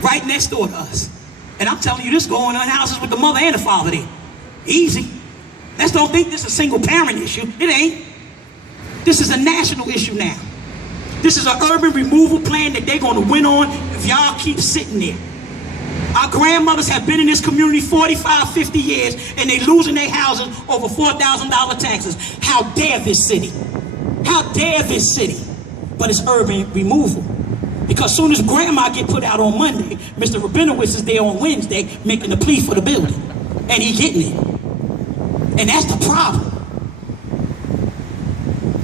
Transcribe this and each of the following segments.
right next door to us. And I'm telling you, this going on houses with the mother and the father there. Easy. Let's don't think this is a single parent issue. It ain't. This is a national issue now. This is an urban removal plan that they're going to win on if y'all keep sitting there. Our grandmothers have been in this community 45, 50 years, and they losing their houses over $4,000 taxes. How dare this city? How dare this city? But it's urban removal. Because soon as grandma get put out on Monday, Mr. Rabinowitz is there on Wednesday making the plea for the building. And he getting it. And that's the problem.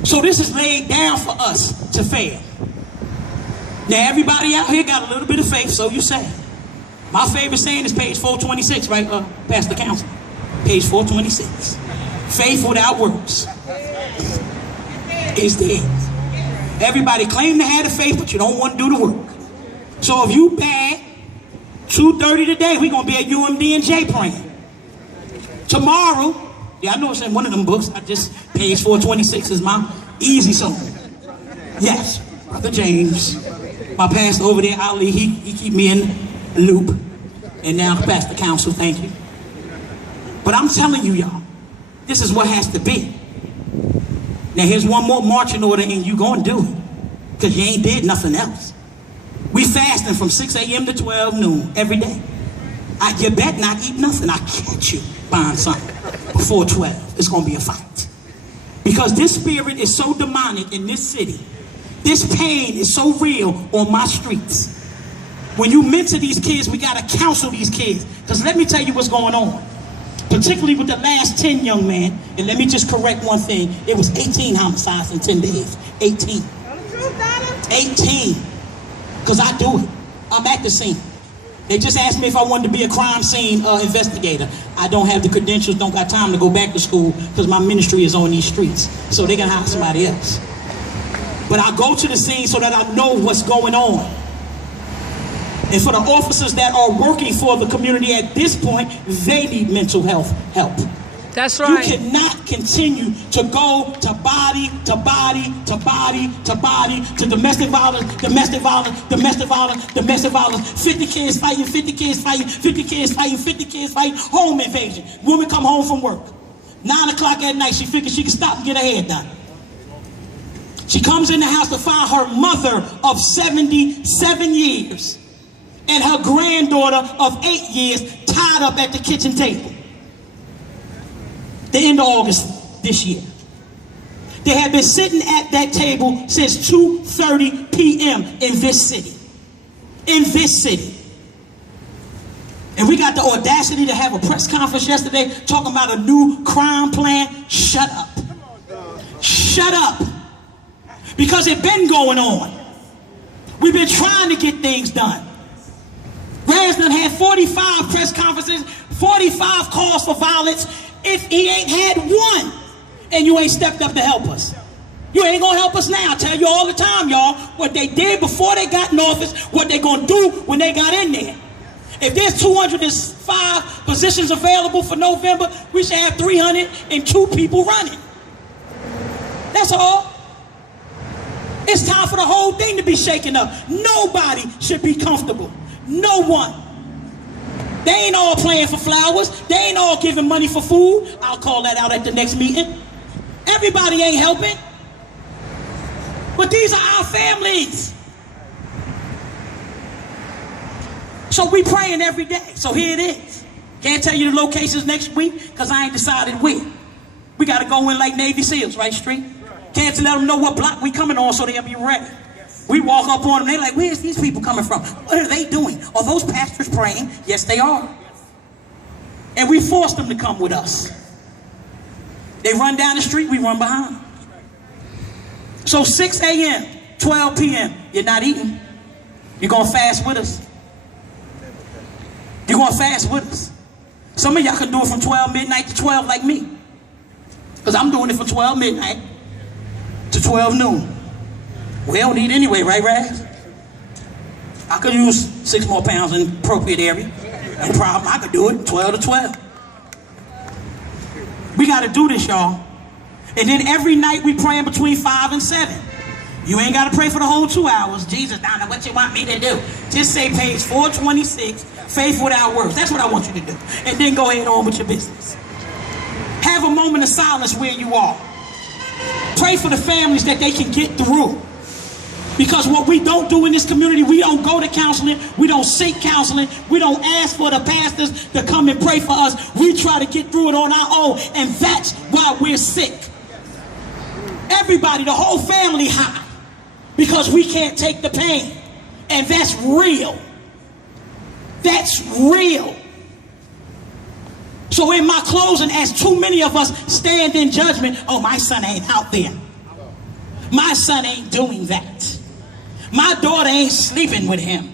So this is laid down for us to fail. Now everybody out here got a little bit of faith, so you say. My favorite saying is page 426, right, Pastor Counsel? Page 426. Faith without works is dead. Everybody claim to have the faith, but you don't want to do the work. So if you bad, 2:30 today, we're going to be at UMD and J praying. Tomorrow, yeah, I know it's in one of them books. Page 426 is my easy song. Yes, Brother James, my pastor over there, Ali, he keep me in the loop. And now Pastor Counsel, thank you. But I'm telling you, y'all, this is what has to be. Now here's one more marching order and you gonna do it. Because you ain't did nothing else. We fasting from 6 a.m. to 12 noon every day. You bet not eat nothing. I catch you buying something before 12. It's gonna be a fight. Because this spirit is so demonic in this city. This pain is so real on my streets. When you mentor these kids, we gotta counsel these kids. Because let me tell you what's going on. Particularly with the last 10 young men, and let me just correct one thing. It was 18 homicides in 10 days. 18. 18. Because I do it. I'm at the scene. They just asked me if I wanted to be a crime scene investigator. I don't have the credentials, don't got time to go back to school because my ministry is on these streets. So they can hire somebody else. But I go to the scene so that I know what's going on. And for the officers that are working for the community at this point, they need mental health help. That's right. You cannot continue to go to body, to body, to body, to body, to domestic violence, domestic violence, domestic violence, domestic violence. 50 kids fighting, 50 kids fighting, 50 kids fighting, 50 kids fighting, home invasion. Woman come home from work. 9 o'clock at night, she figures she can stop and get her hair done. She comes in the house to find her mother of 77 years and her granddaughter of 8 years tied up at the kitchen table. The end of August this year. They have been sitting at that table since 2:30 p.m. in this city. In this city. And we got the audacity to have a press conference yesterday talking about a new crime plan. Shut up. Shut up. Because it's been going on. We've been trying to get things done. Raz done had 45 press conferences, 45 calls for violence. If he ain't had one, and you ain't stepped up to help us. You ain't gonna help us now. I tell you all the time, y'all, what they did before they got in office, what they gonna do when they got in there. If there's 205 positions available for November, we should have 302 people running. That's all. It's time for the whole thing to be shaken up. Nobody should be comfortable. No one. They ain't all playing for flowers. They ain't all giving money for food. I'll call that out at the next meeting. Everybody ain't helping. But these are our families. So we praying every day. So here it is. Can't tell you the locations next week because I ain't decided when. We got to go in like Navy SEALs, right, Street? Can't let them know what block we coming on so they'll be ready. We walk up on them, they like, where's these people coming from? What are they doing? Are those pastors praying? Yes, they are. And we force them to come with us. They run down the street, we run behind. So 6 a.m., 12 p.m., you're not eating. You're going to fast with us. You're going to fast with us. Some of y'all can do it from 12 midnight to 12 like me. Because I'm doing it from 12 midnight to 12 noon. We don't eat anyway, right, Raz? I could use 6 more pounds in the appropriate area. No problem, I could do it 12 to 12. We got to do this, y'all. And then every night we praying between 5 and 7. You ain't got to pray for the whole 2 hours. Jesus, Donna, what you want me to do? Just say page 426, faith without works. That's what I want you to do. And then go ahead on with your business. Have a moment of silence where you are. Pray for the families that they can get through. Because what we don't do in this community, we don't go to counseling, we don't seek counseling, we don't ask for the pastors to come and pray for us. We try to get through it on our own, and that's why we're sick. Everybody, the whole family high, because we can't take the pain. And that's real. That's real. So in my closing, as too many of us stand in judgment, oh, my son ain't out there. My son ain't doing that. My daughter ain't sleeping with him.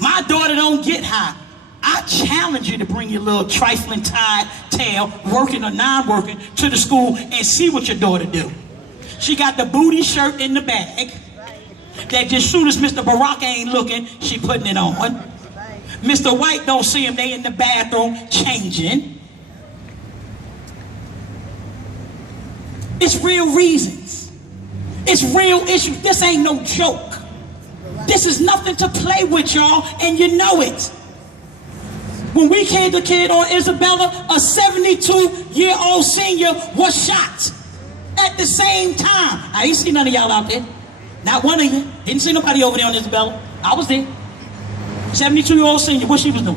My daughter don't get high. I challenge you to bring your little trifling tied tail, working or non-working, to the school and see what your daughter do. She got the booty shirt in the bag that just soon as Mr. Barack ain't looking, she putting it on. Mr. White don't see him, they in the bathroom changing. It's real reasons. It's real issues. This ain't no joke. This is nothing to play with, y'all, and you know it. When we came to kid on Isabella, a 72-year-old senior was shot at the same time. I didn't see none of y'all out there. Not one of you. Didn't see nobody over there on Isabella. I was there. 72-year-old senior, what she was doing?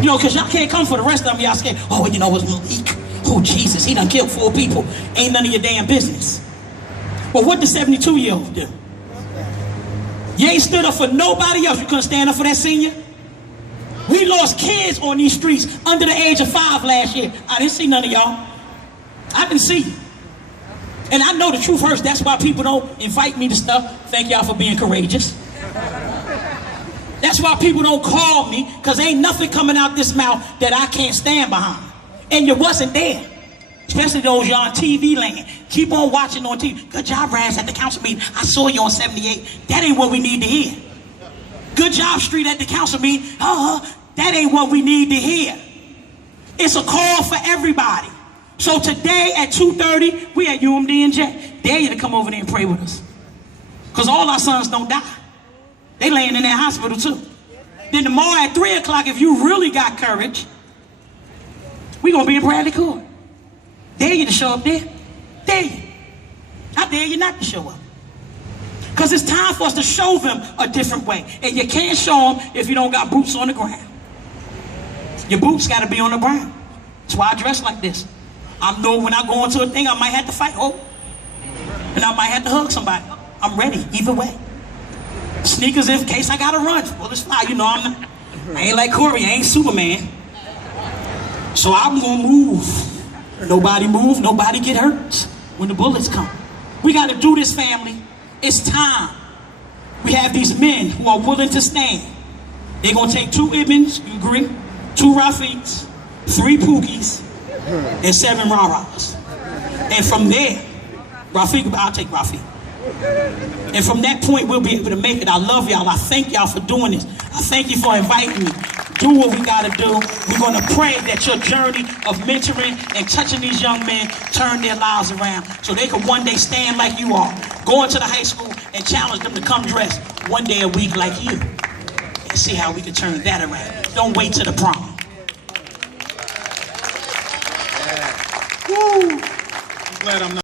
You know, because y'all can't come for the rest of them. Y'all scared. Oh, you know, it was Malik. Oh, Jesus, he done killed 4 people. Ain't none of your damn business. But what the 72-year-old do? You ain't stood up for nobody else. You couldn't stand up for that senior? We lost kids on these streets under the age of 5 last year. I didn't see none of y'all. I didn't see you. And I know the truth hurts. That's why people don't invite me to stuff. Thank y'all for being courageous. That's why people don't call me, because ain't nothing coming out this mouth that I can't stand behind. And you wasn't there. Especially those y'all on TV land. Keep on watching on TV. Good job, Raz, at the council meeting. I saw you on 78. That ain't what we need to hear. Good job, Street, at the council meeting. That ain't what we need to hear. It's a call for everybody. So today at 2:30, we at UMD&J. Dare you to come over there and pray with us. Because all our sons don't die. They laying in that hospital too. Then tomorrow at 3 o'clock, if you really got courage, we going to be in Bradley Court. Dare you to show up there? Dare you? I dare you not to show up. Because it's time for us to show them a different way. And you can't show them if you don't got boots on the ground. Your boots got to be on the ground. That's why I dress like this. I know when I go into a thing, I might have to fight. And I might have to hug somebody. I'm ready either way. Sneakers in case I got to run. Well, it's fine. You know, I ain't like Corey. I ain't Superman. So I'm going to move. Nobody move, nobody get hurt when the bullets come. We got to do this, family. It's time. We have these men who are willing to stand. They're going to take 2 Ibns, you agree? 2 Rafiks, 3 Pookies, and 7 Raras. And from there, Rafik, I'll take Rafik. And from that point, we'll be able to make it. I love y'all. I thank y'all for doing this. I thank you for inviting me. Do what we got to do. We're going to pray that your journey of mentoring and touching these young men turn their lives around so they can one day stand like you are. Go into the high school and challenge them to come dress one day a week like you. And see how we can turn that around. Don't wait till the prom. Woo! I'm glad I'm not.